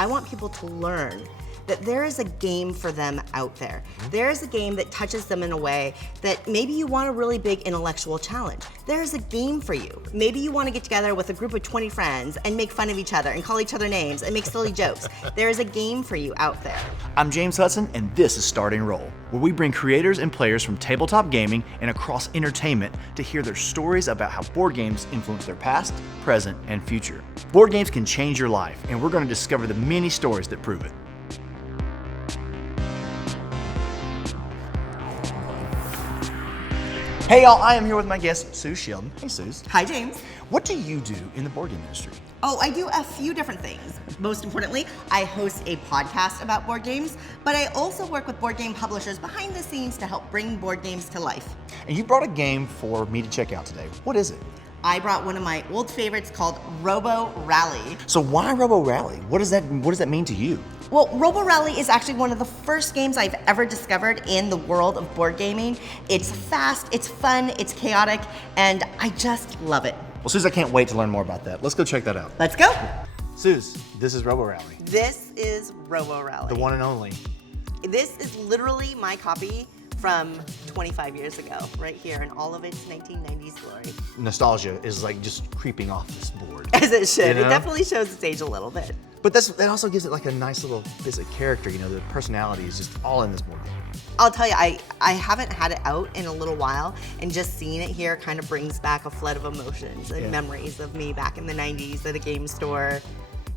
I want people to learn that there is a game for them out there. There is a game that touches them in a way that maybe you want a really big intellectual challenge. There is a game for you. Maybe you want to get together with a group of 20 friends and make fun of each other and call each other names and make silly jokes. There is a game for you out there. I'm James Hudson, and this is Starting Roll, where we bring creators and players from tabletop gaming and across entertainment to hear their stories about how board games influence their past, present, and future. Board games can change your life, and we're going to discover the many stories that prove it. Hey y'all, I am here with my guest, Suzanne Sheldon. Hey Suze. Hi, James. What do you do in the board game industry? Oh, I do a few different things. Most importantly, I host a podcast about board games, but I also work with board game publishers behind the scenes to help bring board games to life. And you brought a game for me to check out today. What is it? I brought one of my old favorites called Robo Rally. So why Robo Rally? What does that mean to you? Well, Robo Rally is actually one of the first games I've ever discovered in the world of board gaming. It's fast, it's fun, it's chaotic, and I just love it. Well, Suze, I can't wait to learn more about that. Let's go check that out. Let's go. Suze, this is Robo Rally. This is Robo Rally. The one and only. This is literally my copy from 25 years ago, right here, in all of its 1990s glory. Nostalgia is like just creeping off this board. As it should. You know? It definitely shows its age a little bit. But that also gives it like a nice little basic character, you know, the personality is just all in this board game. I'll tell you, I haven't had it out in a little while, and just seeing it here kind of brings back a flood of emotions and memories of me back in the 90s at a game store,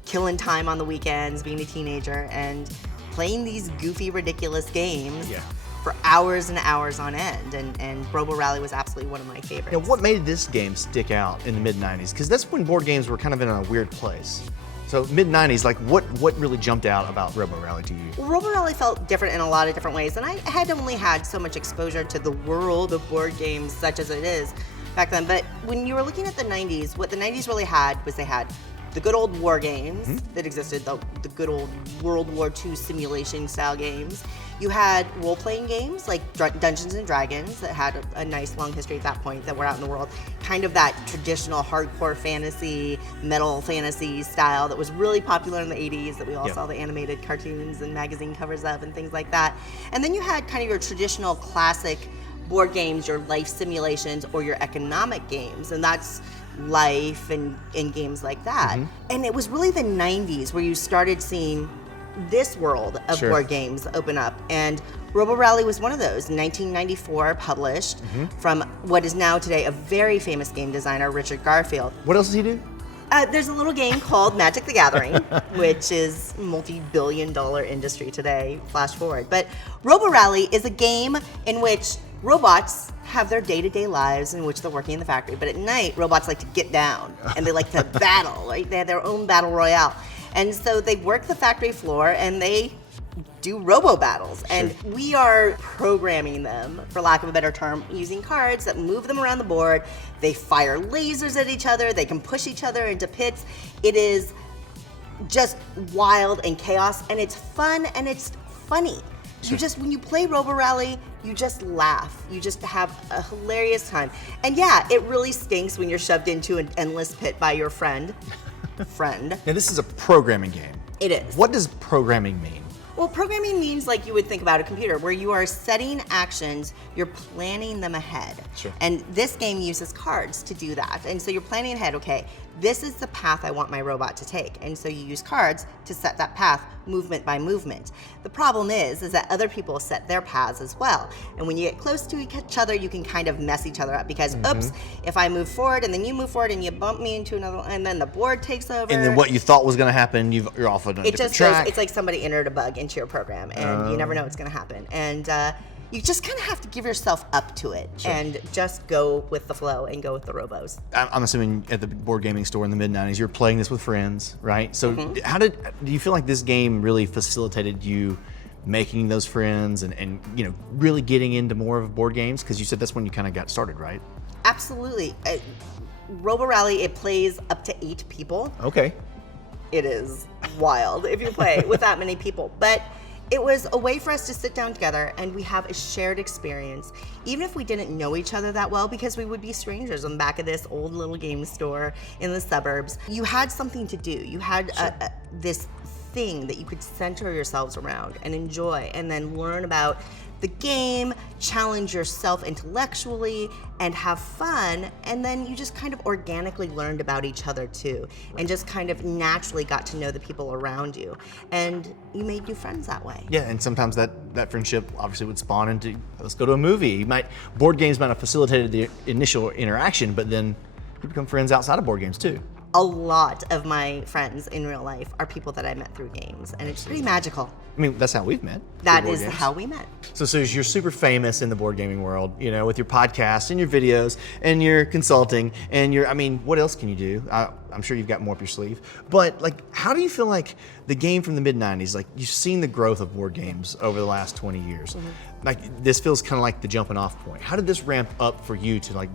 killing time on the weekends, being a teenager, and playing these goofy, ridiculous games for hours and hours on end, and Robo Rally was absolutely one of my favorites. Now, what made this game stick out in the mid-90s? Because that's when board games were kind of in a weird place. So mid-90s, like what really jumped out about Robo Rally to you? Well, Robo Rally felt different in a lot of different ways, and I had only had so much exposure to the world of board games such as it is back then. But when you were looking at the 90s, what the 90s really had was they had the good old war games that existed, the good old World War II simulation style games. You had role-playing games like Dungeons and Dragons that had a nice long history at that point that were out in the world. Kind of that traditional hardcore fantasy, metal fantasy style that was really popular in the 80s that we all saw the animated cartoons and magazine covers of and things like that. And then you had kind of your traditional classic board games, your life simulations or your economic games, and that's Life and games like that. And it was really the 90s where you started seeing this world of board games open up, and Robo Rally was one of those. In 1994, published from what is now today a very famous game designer, Richard Garfield. What else does he do? There's a little game called Magic the Gathering, which is multi-billion-dollar industry today, flash forward. But Robo Rally is a game in which robots have their day-to-day lives in which they're working in the factory, but at night, robots like to get down, and they like to battle, right? They have their own battle royale. And so they work the factory floor, and they do robo battles. And we are programming them, for lack of a better term, using cards that move them around the board. They fire lasers at each other. They can push each other into pits. It is just wild and chaos, and it's fun and it's funny. You just, when you play Robo Rally, you just laugh. You just have a hilarious time. And yeah, it really stinks when you're shoved into an endless pit by your friend. Now this is a programming game. It is. What does programming mean? Well, programming means like you would think about a computer, where you are setting actions, you're planning them ahead. And this game uses cards to do that. And so you're planning ahead, okay, this is the path I want my robot to take. And so you use cards to set that path, movement by movement. The problem is that other people set their paths as well. And when you get close to each other, you can kind of mess each other up because, oops, if I move forward and then you move forward and you bump me into another, and then the board takes over. And then what you thought was going to happen, you're off on a different track. It's like somebody entered a bug into your program, and you never know what's going to happen. And you just kind of have to give yourself up to it and just go with the flow and go with the robos. I'm assuming at the board gaming store in the mid-90s, you're playing this with friends, right? So do you feel like this game really facilitated you making those friends and you know, really getting into more of board games? Because you said that's when you kind of got started, right? Absolutely. Robo Rally, it plays up to 8 people. Okay. It is wild if you play with that many people. But it was a way for us to sit down together and we have a shared experience, even if we didn't know each other that well, because we would be strangers on the back of this old little game store in the suburbs. You had something to do. You had this thing that you could center yourselves around and enjoy, and then learn about the game, challenge yourself intellectually, and have fun, and then you just kind of organically learned about each other too, and just kind of naturally got to know the people around you, and you made new friends that way. Yeah, and sometimes that friendship obviously would spawn into, let's go to a movie. Board games might have facilitated the initial interaction, but then you become friends outside of board games too. A lot of my friends in real life are people that I met through games, and it's pretty magical. I mean, that's how we've met. That is how we met. So, Suze, you're super famous in the board gaming world, with your podcast and your videos and your consulting and what else can you do? I'm sure you've got more up your sleeve. But, how do you feel like the game from the mid-90s, you've seen the growth of board games over the last 20 years. Mm-hmm. This feels kind of like the jumping off point. How did this ramp up for you to,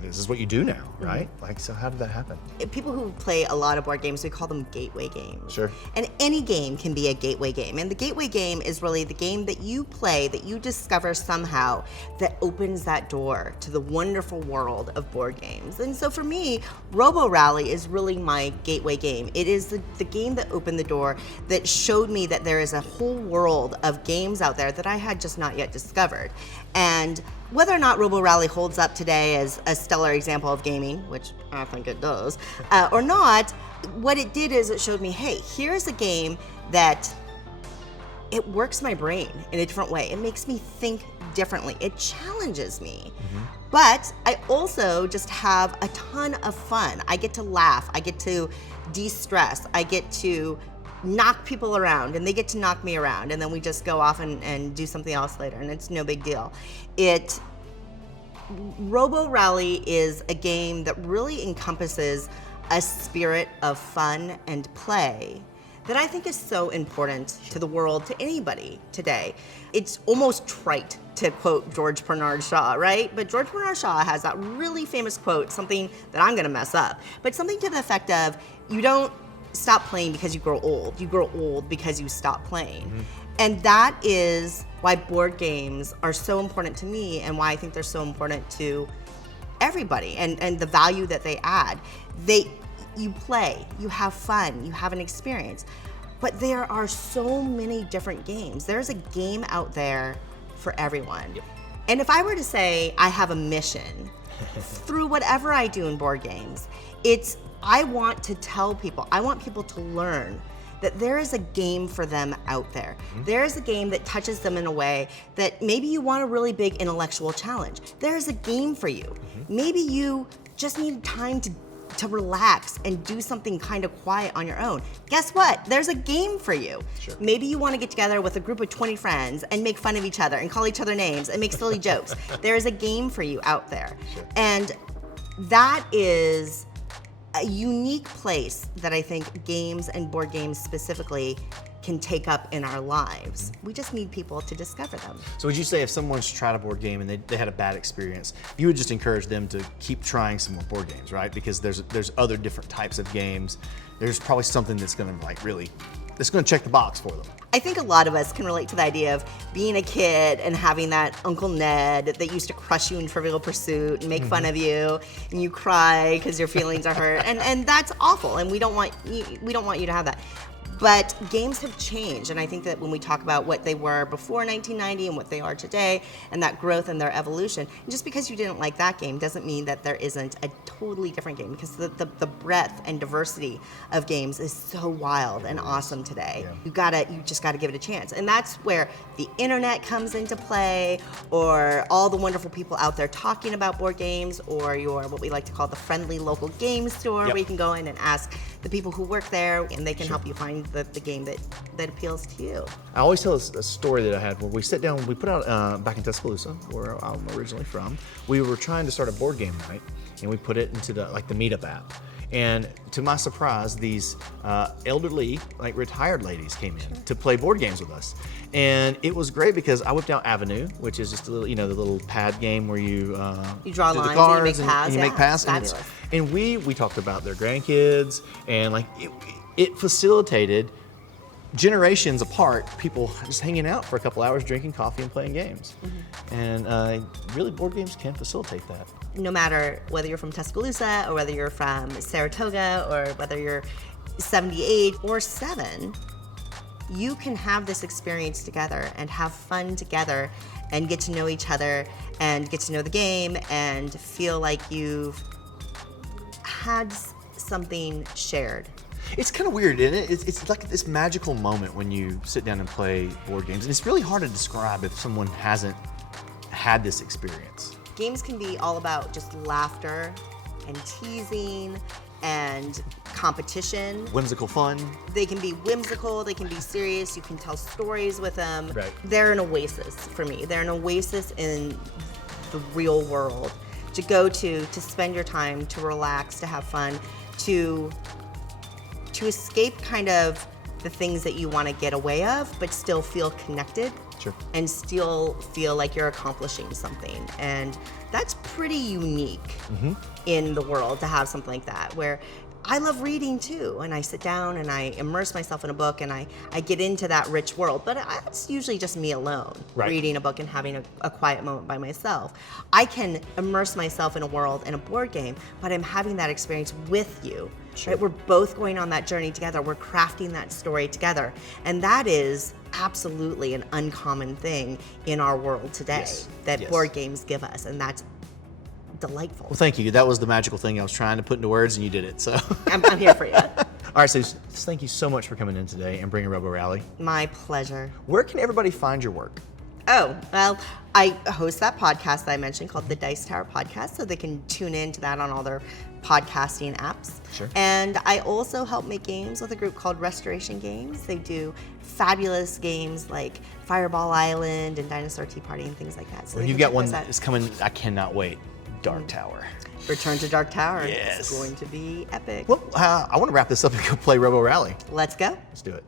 this is what you do now, right? Mm-hmm. So how did that happen? People who play a lot of board games, we call them gateway games. Sure. And any game can be a gateway game. And the gateway game is really the game that you play, that you discover somehow, that opens that door to the wonderful world of board games. And so for me, Robo Rally is really my gateway game. It is the game that opened the door, that showed me that there is a whole world of games out there that I had just not yet discovered. And whether or not Robo Rally holds up today as a stellar example of gaming, which I think it does, or not, what it did is it showed me, hey, here's a game that it works my brain in a different way. It makes me think differently. It challenges me. Mm-hmm. But I also just have a ton of fun. I get to laugh. I get to de-stress. I get to knock people around, and they get to knock me around, and then we just go off and do something else later, and it's no big deal. Robo Rally is a game that really encompasses a spirit of fun and play that I think is so important to the world, to anybody today. It's almost trite to quote George Bernard Shaw, right? But George Bernard Shaw has that really famous quote, something that I'm gonna mess up, but something to the effect of, you don't stop playing because you grow old. You grow old because you stop playing. Mm-hmm. And that is why board games are so important to me, and why I think they're so important to everybody, and the value that they add. You play, you have fun, you have an experience, but there are so many different games. There's a game out there for everyone. Yep. And if I were to say I have a mission through whatever I do in board games, I want to tell people, I want people to learn that there is a game for them out there. Mm-hmm. There is a game that touches them in a way that maybe you want a really big intellectual challenge. There is a game for you. Mm-hmm. Maybe you just need time to relax and do something kind of quiet on your own. Guess what? There's a game for you. Sure. Maybe you want to get together with a group of 20 friends and make fun of each other and call each other names and make silly jokes. There is a game for you out there. Sure. And that is a unique place that I think games and board games specifically can take up in our lives. We just need people to discover them. So would you say if someone's tried a board game and they had a bad experience, you would just encourage them to keep trying some more board games, right? Because there's other different types of games. There's probably something that's gonna that's gonna check the box for them. I think a lot of us can relate to the idea of being a kid and having that Uncle Ned that used to crush you in Trivial Pursuit and make fun of you, and you cry because your feelings are hurt, and that's awful, and we don't want you to have that. But games have changed, and I think that when we talk about what they were before 1990 and what they are today, and that growth and their evolution, and just because you didn't like that game doesn't mean that there isn't a totally different game, because the breadth and diversity of games is so wild and awesome today. Yeah. You just gotta give it a chance. And that's where the internet comes into play, or all the wonderful people out there talking about board games, or what we like to call the friendly local game store, where you can go in and ask the people who work there, and they can help you find the game that appeals to you. I always tell a story that I had where we sat down, we put out back in Tuscaloosa, where I'm originally from. We were trying to start a board game night, and we put it into the Meetup app. And to my surprise, these elderly, retired ladies came in to play board games with us. And it was great because I whipped out Avenue, which is just a little, the little pad game where you draw do lines the cards and you make paths. And you make paths. And we talked about their grandkids, and it facilitated generations apart, people just hanging out for a couple hours, drinking coffee and playing games. Mm-hmm. And really, board games can facilitate that. No matter whether you're from Tuscaloosa, or whether you're from Saratoga, or whether you're 78 or 7, you can have this experience together and have fun together and get to know each other and get to know the game and feel like you've had something shared. It's kind of weird, isn't it? It's like this magical moment when you sit down and play board games, and it's really hard to describe if someone hasn't had this experience. Games can be all about just laughter and teasing and competition. Whimsical fun. They can be whimsical, they can be serious, you can tell stories with them. Right. They're an oasis for me. They're an oasis in the real world to go to spend your time, to relax, to have fun, to escape kind of the things that you want to get away of, but still feel connected. Sure. And still feel like you're accomplishing something. And that's pretty unique in the world to have something like that, where I love reading too, and I sit down and I immerse myself in a book and I get into that rich world, but it's usually just me alone, right, reading a book and having a quiet moment by myself. I can immerse myself in a world in a board game, but I'm having that experience with you. Sure. Right? We're both going on that journey together. We're crafting that story together. And that is absolutely an uncommon thing in our world today that board games give us. And that's delightful. Well, thank you. That was the magical thing I was trying to put into words, and you did it. So I'm here for you. All right, so thank you so much for coming in today and bringing Robo Rally. My pleasure. Where can everybody find your work? Oh, well, I host that podcast that I mentioned called the Dice Tower Podcast, so they can tune in to that on all their podcasting apps. Sure. And I also help make games with a group called Restoration Games. They do fabulous games like Fireball Island and Dinosaur Tea Party and things like that. So well, you've got one that's coming, I cannot wait. Dark Tower. Return to Dark Tower. Yes. It's going to be epic. Well, I want to wrap this up and go play Robo Rally. Let's go. Let's do it.